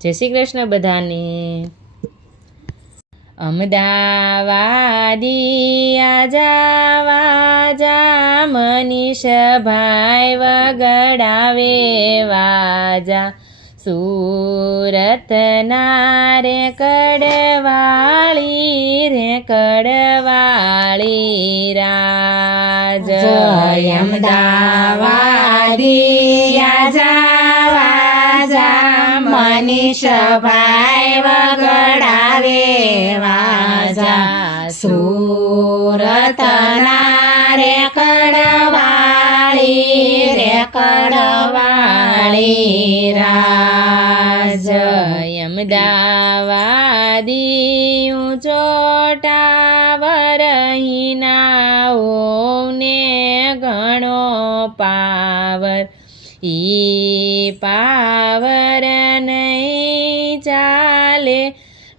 જય શ્રી કૃષ્ણ બધાને। અમદાવાદી આજા વાજા મનીષભાઈ વગડાવે વાજા સુરતના રે કડવાળી રાજ અમદાવાદી આજા વાજા મનીષભાઈ વગડાવે વાજા સુરતના રે કડવાળી રાજ અમદાવાદી ચોટાવર હિનાઓને ઘણો પાવર ઈ પાવર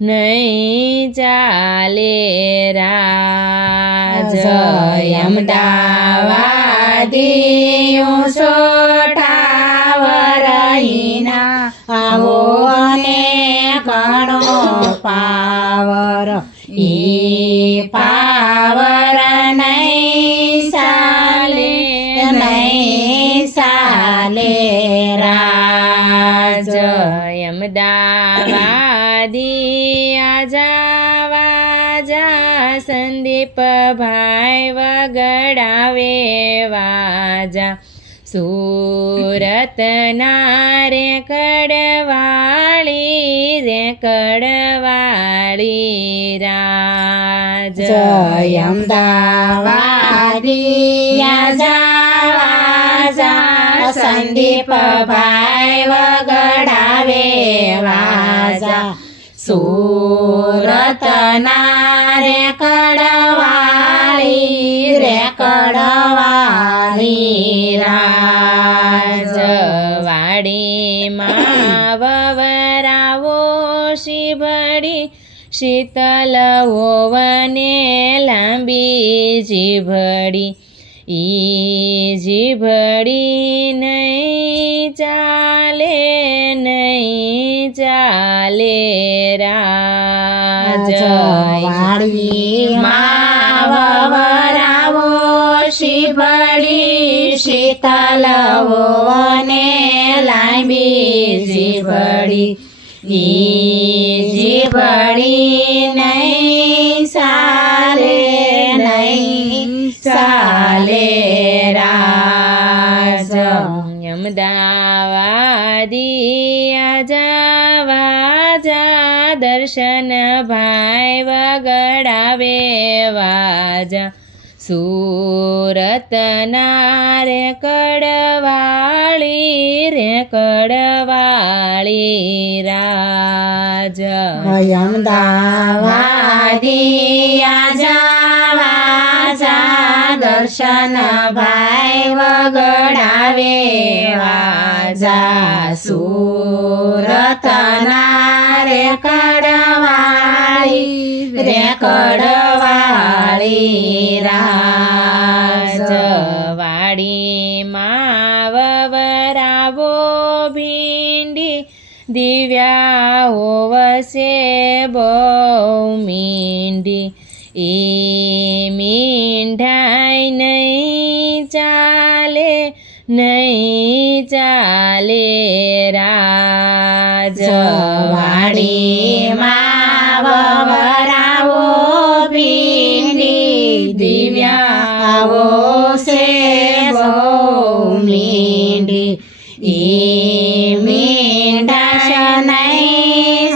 નહીં ચાલે રાજ અમદાવાદી ચોટાવર હિનાઓને ઘણો પાવર ઈ પાવર નહીં ચાલે રાજ અમદાવાદી આજા વાજા સંદીપભાઈ વગડાવે વાજા સુરતના રે કડવાળી રાજ અમદાવાદી આજા વાજા સંદીપભાઈ વગડાવે વાજા સુરતના રે કડવાળી રાજ વાડીમાં વવરાવો શીભડી શીતલ ઓવને લાંબી જીભડી ઈ જીભડી નહીં ચાલે રાજ વાડીમાં વવરાવો શીભડી શીતલ ઓવને લાંબી જીભડી ઈ જીભડી નહીં ચાલે રાજ અમદાવાદી આજા વાજા દર્શન ભાઈ વગડાવે વાજા સુરતના રે કડવાળી રાજ અમદાવાદી આજા વાજા દર્શન ભાઈ વગડાવે વાજા સુરતના રે કડવાળી રાજ વાડીમાં વવરાવો ભીંડી દિવ્યા હોવશે બહુ મીંડી ઈ મીંઢાઈ નહીં ચાલે રાજ વાડીમાં વવરાવો ભીંડી દિવ્યા હોવશે બહુ મીંડી ઈ મીંઢાશ નહીં